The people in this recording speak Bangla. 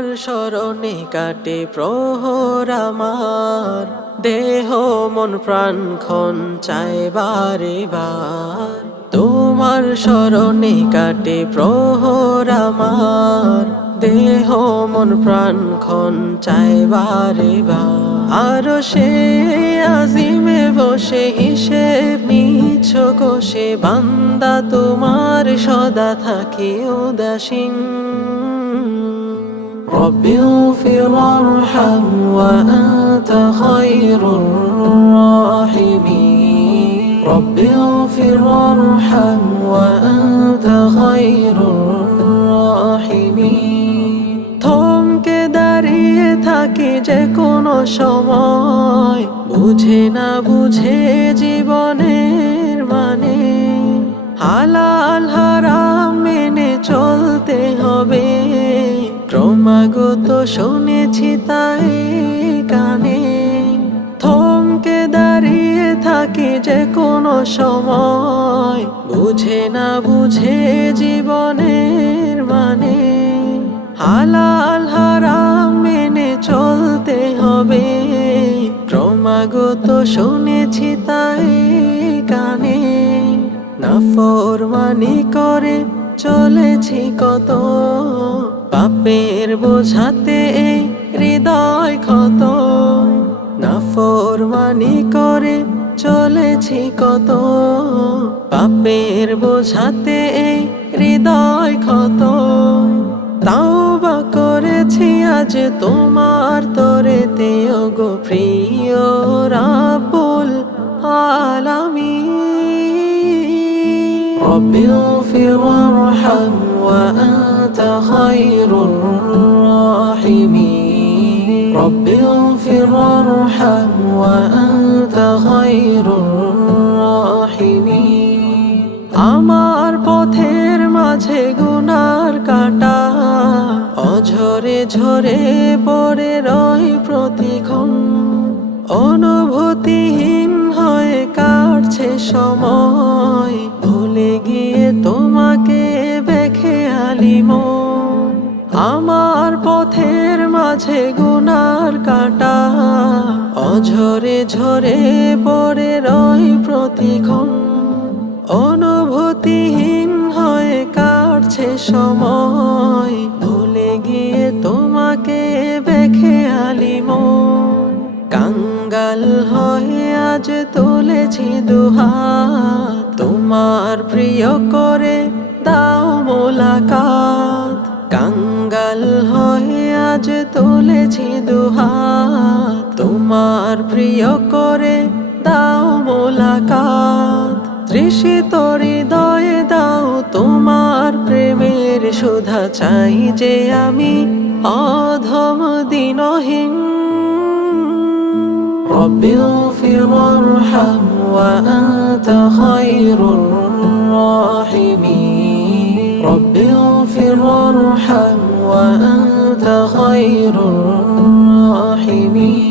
তোমার স্মরণে কাটে প্রহর আমার। দেহ, মন, প্রাণ খন চায় বারে তোমার স্মরণে কাটে প্রহর আমার। দেহ, মন, প্রাণ খন চায় বারে বার। আরও সে আজিমে বসে হিসেব নিচ্ছ কোষে, বান্দা তোমার সদা থাকে উদাসীন। رب اغفر وارحم وأنت خير الراحمين رب اغفر وارحم وأنت خير الراحمين থমকে দাঁড়িয়ে থাকি যে কোনো সময় বুঝে না বুঝে জীবনের ক্রমাগত শুনেছি তাই কানে। থমকে দাঁড়িয়ে থাকি যে কোনো সময়। বুঝে না বুঝে জীবনের মানে। হালাল হারাম মেনে চলতে হবে। ক্রমাগত শুনেছি তাই কানে। নাফরমানি করে চলেছি কত। পাপের বোঝাতে এই হৃদয় ক্ষত নাফরমানি করে চলেছি কত পাপের বোঝাতে এই হৃদয় ক্ষত তাও বা করেছি আজ তোমার তরেতে গো প্রিয় রাবুল আলামী رب اغفر وارحم وأنت خير الراحمين رب اغفر وارحم وأنت خير الراحمين আমার পথের মাঝে গুনার কাটা অঝরে ঝরে পড়ে রয় প্রতিক্ষণ অনুভূতিহীন হয়ে কাটছে সময় আমার পথের মাঝে গুনার কাটা। অঝরে ঝরে পড়ে রয় প্রতিক্ষণ অনুভূতিহীন হয়ে কাটছে সময়। ভুলে গিয়ে তোমাকে বেখে আলিম কাঙ্গাল হয়ে আজ তুলেছি দুহাত। তোমার প্রিয় করে দাও মোলাকাত। তুলেছি দুহাত তোমার প্রিয় করে দাও মোলাকাত তৃষিত হৃদয়ে দাও তোমার প্রেমের সুধা চাই যে আমি অধম দিনহীন رب اغفر وارحم وأنت خير وأنت خير الراحمين.